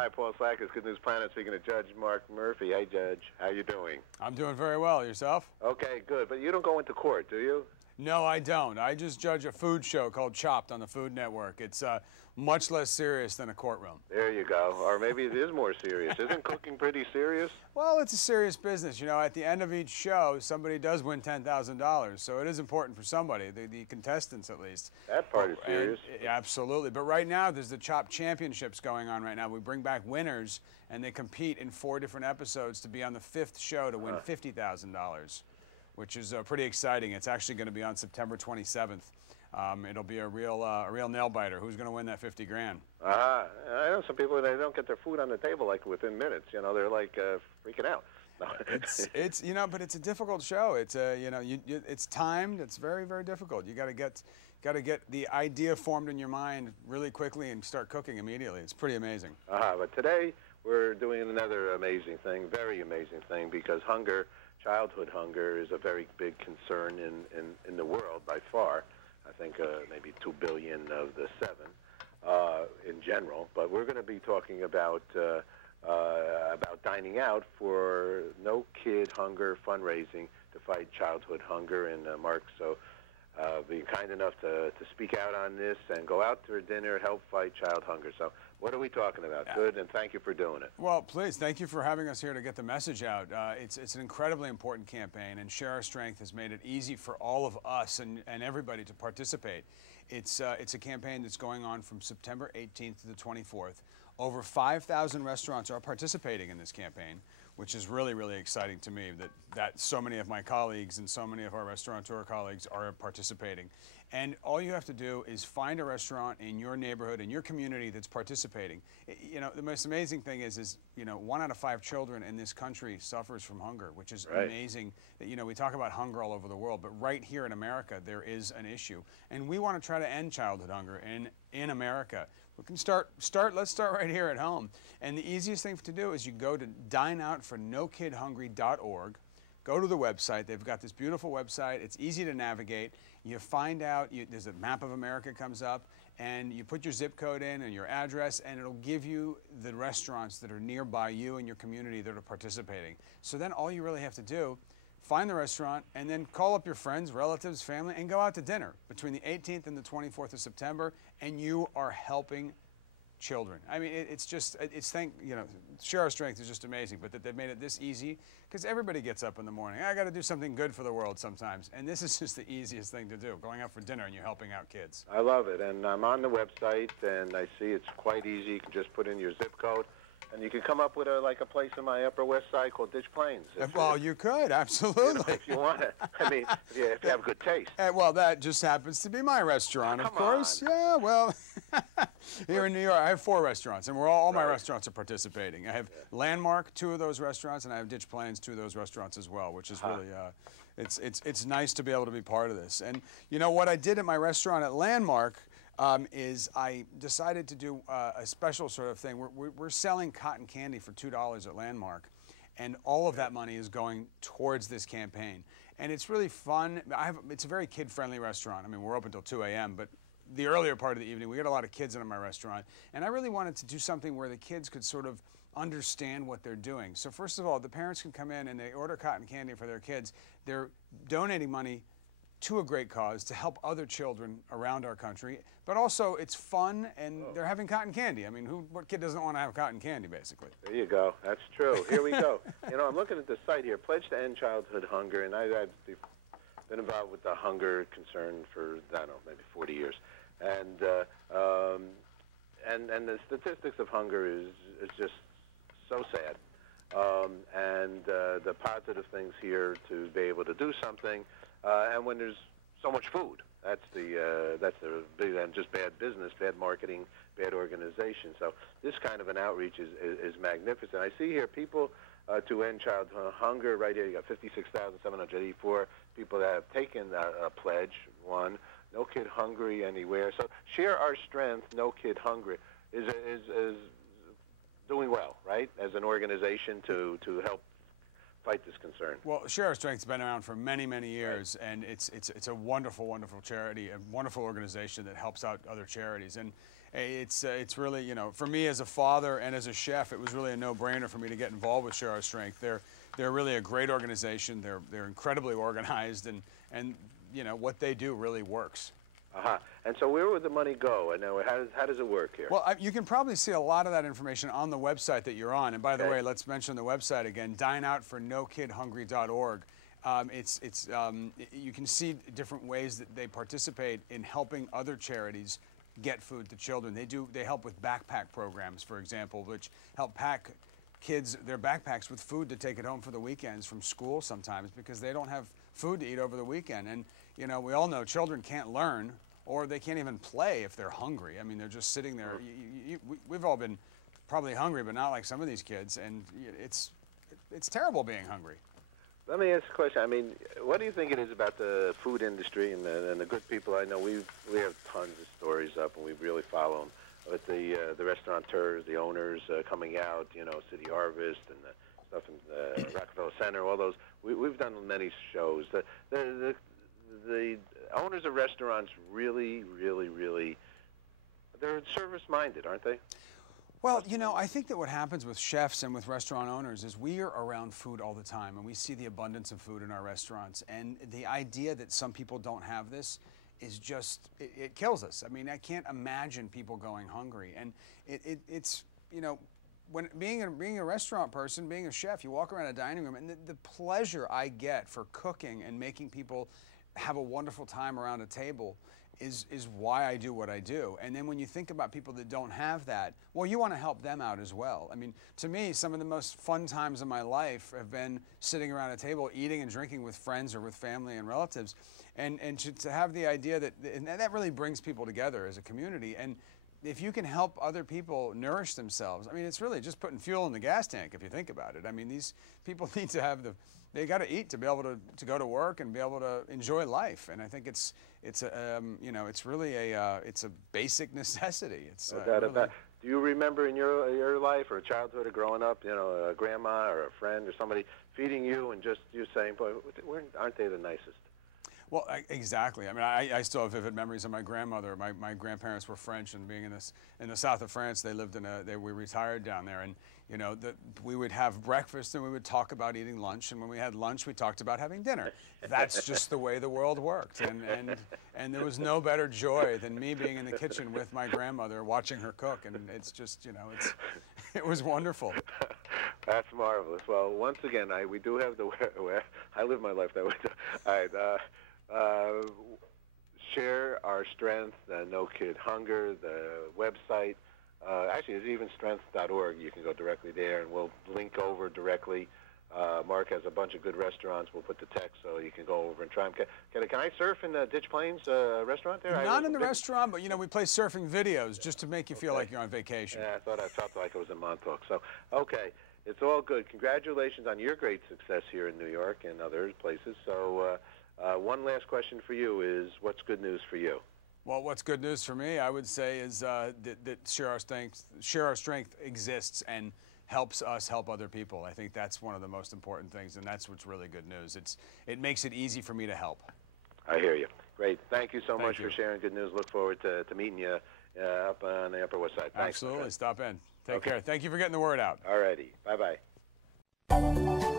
Hi, Paul Slackers, Good News Planet, speaking to Judge Marc Murphy. Hey, Judge, how you doing? I'm doing very well. Yourself? Okay, good. But you don't go into court, do you? No, I don't. I just judge a food show called Chopped on the Food Network. It's much less serious than a courtroom. There you go. Or maybe it is more serious. Isn't cooking pretty serious? Well, it's a serious business. You know, at the end of each show, somebody does win $10,000, so it is important for somebody, the contestants at least. That part is serious. Absolutely. But right now, there's the Chopped Championships going on right now. We bring back winners, and they compete in 4 different episodes to be on the 5th show to win $50,000. Which is pretty exciting. It's actually going to be on September 27th. It'll be a real nail biter. Who's going to win that 50 grand? I know some people, they don't get their food on the table like within minutes. You know, they're like freaking out. No. it's you know, but it's a difficult show. It's you know, it's timed. It's very, very difficult. You got to get the idea formed in your mind really quickly and start cooking immediately. It's pretty amazing. But today we're doing another amazing thing, very amazing thing, because childhood hunger is a very big concern in the world by far. I think maybe 2 billion of the 7 in general. But we're going to be talking about dining out for No Kid Hunger fundraising to fight childhood hunger. And Mark, so being kind enough to speak out on this and go out to dinner, help fight child hunger. So what are we talking about? Yeah. Good, and thank you for doing it. Well, please, thank you for having us here to get the message out. It's an incredibly important campaign, and Share Our Strength has made it easy for all of us and everybody to participate. It's a campaign that's going on from September 18th to the 24th. Over 5,000 restaurants are participating in this campaign, which is really, really exciting to me that so many of my colleagues and so many of our restaurateur colleagues are participating. And all you have to do is find a restaurant in your neighborhood, in your community that's participating. You know, the most amazing thing is you know, 1 out of 5 children in this country suffers from hunger, which is amazing. You know, we talk about hunger all over the world, but right here in America, there is an issue. And we want to try to end childhood hunger in America. We can let's start right here at home. And the easiest thing to do is you go to dineoutfornokidhungry.org. Go to the website. They've got this beautiful website. It's easy to navigate. You find out, there's a map of America comes up, and you put your zip code in and your address, and it'll give you the restaurants that are nearby you and your community that are participating. So then all you really have to do, find the restaurant, and then call up your friends, relatives, family, and go out to dinner between the 18th and the 24th of September, and you are helping children. I mean, you know, Share Our Strength is just amazing, but that they've made it this easy, because everybody gets up in the morning. I got to do something good for the world sometimes, and this is just the easiest thing to do, going out for dinner and you're helping out kids. I love it, and I'm on the website, and I see it's quite easy. You can just put in your zip code, and you can come up with a place in my Upper West Side called Ditch Plains. Well, you could, absolutely. You know, if you want to. I mean, if you have good taste. Well, that just happens to be my restaurant, of course. On. Yeah, well, here in New York, I have 4 restaurants, and all my restaurants are participating. I have Landmark, 2 of those restaurants, and I have Ditch Plains, 2 of those restaurants as well, which is really, it's nice to be able to be part of this. And you know what I did at my restaurant at Landmark is I decided to do a special sort of thing. We're selling cotton candy for $2 at Landmark, and all of that money is going towards this campaign. And it's really fun. It's a very kid-friendly restaurant. I mean, we're open till 2 a.m., but the earlier part of the evening, we get a lot of kids into my restaurant, and I really wanted to do something where the kids could sort of understand what they're doing. So first of all, the parents can come in and they order cotton candy for their kids. They're donating money to a great cause to help other children around our country, but also it's fun, and they're having cotton candy. I mean, what kid doesn't want to have cotton candy, basically? There you go. That's true. Here we go. You know, I'm looking at the site here, Pledge to End Childhood Hunger, and I've been involved with the hunger concern for, I don't know, maybe 40 years. And the statistics of hunger is just so sad. And the positive things here to be able to do something, and when there's so much food, that's the big, and just bad business, bad marketing, bad organization. So this kind of an outreach is magnificent. I see here people to end child hunger. Right here, you got 56,784 people that have taken a pledge. One. No Kid Hungry anywhere. So Share Our Strength, No Kid Hungry, is doing well, right? As an organization to help fight this concern? Well, Share Our Strength's been around for many, many years, right. And it's a wonderful, wonderful charity, a wonderful organization that helps out other charities. And it's really, you know, for me as a father and as a chef, it was really a no-brainer for me to get involved with Share Our Strength. They're really a great organization. They're incredibly organized, and you know what they do really works. And so where would the money go? And how does it work here? Well, you can probably see a lot of that information on the website that you're on. And by the way, let's mention the website again, dineoutfornokidhungry.org. You can see different ways that they participate in helping other charities get food to children. They help with backpack programs, for example, which help pack kids their backpacks with food to take it home for the weekends from school sometimes because they don't have food to eat over the weekend. And you know, we all know children can't learn or they can't even play if they're hungry. I mean, they're just sitting there. We've all been probably hungry, but not like some of these kids, and it's terrible being hungry. Let me ask a question. I mean, what do you think it is about the food industry and the good people? I know we have tons of stories up, and we really follow them. With the restaurateurs, the owners coming out, you know, City Harvest and the stuff in Rockefeller Center, all those. We've done many shows. The owners of restaurants really, they're service-minded, aren't they? Well, you know, I think that what happens with chefs and with restaurant owners is we are around food all the time, and we see the abundance of food in our restaurants. And the idea that some people don't have this is just, it kills us. I mean, I can't imagine people going hungry. And it's, you know, when being a restaurant person, being a chef, you walk around a dining room, and the pleasure I get for cooking and making people have a wonderful time around a table is why I do what I do. And then when you think about people that don't have that, well, you want to help them out as well. I mean, to me, some of the most fun times of my life have been sitting around a table, eating and drinking with friends or with family and relatives. And to have the idea and that really brings people together as a community. And if you can help other people nourish themselves, I mean, it's really just putting fuel in the gas tank if you think about it. I mean, these people need to have they got to eat to be able to go to work and be able to enjoy life. And I think it's you know, it's really it's a basic necessity. It's no doubt about it. Do you remember in your life or childhood or growing up, you know, a grandma or a friend or somebody feeding you and just you saying, boy, aren't they the nicest? Well, exactly. I mean, I still have vivid memories of my grandmother. My grandparents were French, and being in the south of France, they lived we retired down there, and you know, we would have breakfast and we would talk about eating lunch, and when we had lunch, we talked about having dinner. That's just the way the world worked, and there was no better joy than me being in the kitchen with my grandmother, watching her cook, and it's just, you know, it was wonderful. That's marvelous. Well, once again, we do have I live my life that way. All right. Share Our Strength, No Kid Hunger, the website. Actually, it's even strength.org. You can go directly there, and we'll link over directly. Mark has a bunch of good restaurants. We'll put the text so you can go over and try them. Can I surf in the Ditch Plains restaurant there? Not in the restaurant, but, you know, we play surfing videos just to make you feel like you're on vacation. Yeah, I felt like it was in Montauk. So, okay, it's all good. Congratulations on your great success here in New York and other places. So, one last question for you is, what's good news for you? Well, what's good news for me, I would say, is that Share Our Strength exists and helps us help other people. I think that's one of the most important things, and that's what's really good news. It makes it easy for me to help. I hear you. Great. Thank you so much for sharing good news. Look forward to meeting you up on the Upper West Side. Thanks. Absolutely. Stop in. Take care. Thank you for getting the word out. All righty. Bye-bye.